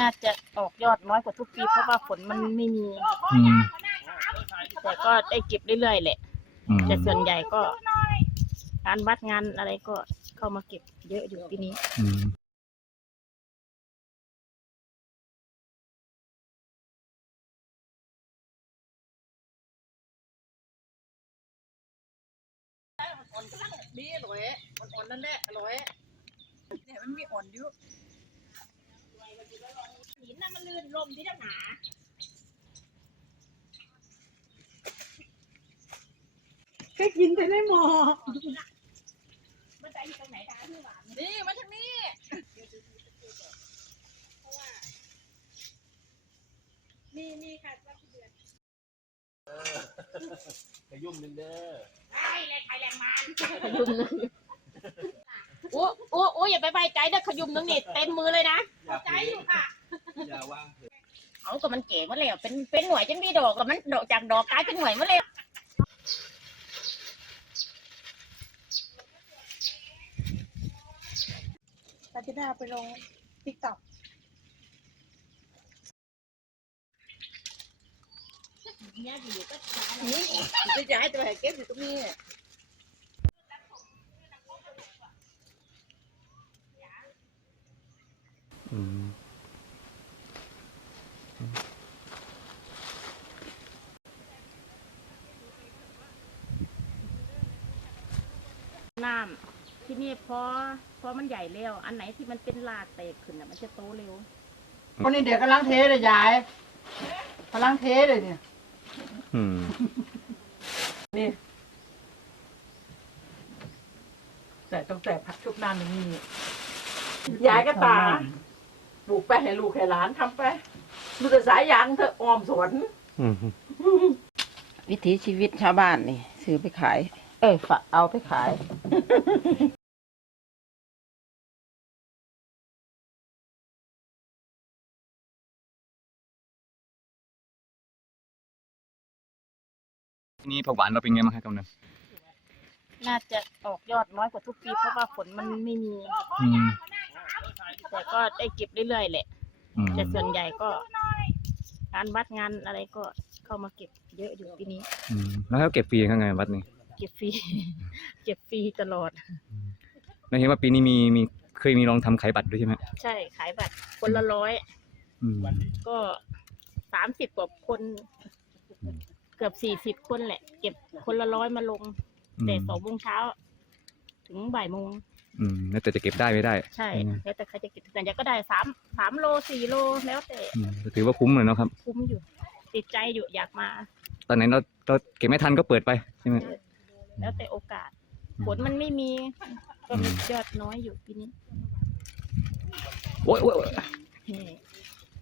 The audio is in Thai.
น่าจะออกยอดน้อยกว่าทุกปีเพราะว่าฝนมันไม่มี อืมแต่ก็ได้เก็บเรื่อยๆแหละ อืมแต่ส่วนใหญ่ก็งานวัดงานอะไรก็เข้ามาเก็บเยอะอยู่ปีนี้ อืมนี่อร่อยอ่อนๆนั่นแหละอร่อยเนี่ยมันมีอ่อนอยู่ หินน่ะมันลื่นลมที่หนาแค่กินแต่ได้หมอมันจะอยู่ตรงไหนคะที่หวานนี่มาทางนี้นี่นี่ค่ะขยุ่มหนึ่งเด้อใช่แรงใครแรงมันขยุมนึงโอ้โอ้โอ้อย่าไปไว้ใจเด้อขยุมนึงนี่เต็มมือเลยนะ อย่าใจอยู่ค่ะอย่าว่างเถอะเอาก็มันเก๋มาแล้วเป็นเป็นหน่วยจังมีดอกกับมันดอกจากดอกกลายเป็นหน่วยมาแล้วตาจิดาไปลงติ๊กต็อกเนี่ยอยู่ก็นี่จะย้ายตัวให้เก็บอยู่ตรงนี้ อืม น้ำที่นี่พอพอมันใหญ่แล้ว อันไหนที่มันเป็นรากแตกขึ้นอะ มันจะโตเร็วคนนี้เดี๋ยวกำลังเทเลยยายกำลังเทเลยเนี่ยอืมนี่แต่ต้องแต่ผักชุบน้ำอย่างนี้ยายก็ตา ปลูกไปให้ลูกให้หลานทำไปดูแต่สายยางเธอะออมสวน อืมวิถีชีวิตชาวบ้านนี่ซื้อไปขาย เอ้ยฝะเอาไปขายทีนี้ผักหวานเราเป็นไงบ้างครับกำนันน่าจะออกยอดน้อยกว่าทุกปีเพราะว่าฝนมันไม่มีอืมแต่ ก็ได้เก็บเรื่อยๆแหละ อืมแต่ส่วนใหญ่ก็งานวัดงานอะไรก็เข้ามาเก็บเยอะอยู่ปีนี้ อืมแล้วเขาเก็บฟรีข้างไงวัดนี้เก็บฟรี เก็บฟรีตลอด แล้วเห็นว่าปีนี้มีมีเคยมีลองทำขายบัตรด้วยใช่ไหมใช่ขายบัตรคนละร้อยอืมก็สามสิบกว่าคนอืมเกือบสี่สิบคนแหละ เก็บคนละร้อยมาลง แต่สองโมงเช้า ถึงบ่ายโมง อืมแล้วแต่จะเก็บได้ไม่ได้ใช่อืมแล้วแต่ใครจะเก็บแต่ยังก็ได้สามสามโลสี่โลแล้วแต่อืมถือว่าคุ้มเลยเนาะครับ คุ้มอยู่ ติดใจอยู่อยากมา ตอนไหนเราเราเก็บไม่ทันก็เปิดไปใช่ไหม แล้วแต่โอกาสฝนมันไม่มีก็มียอดน้อยอยู่ปีนี้โอ้ยโอ้ยโอ้ยนี่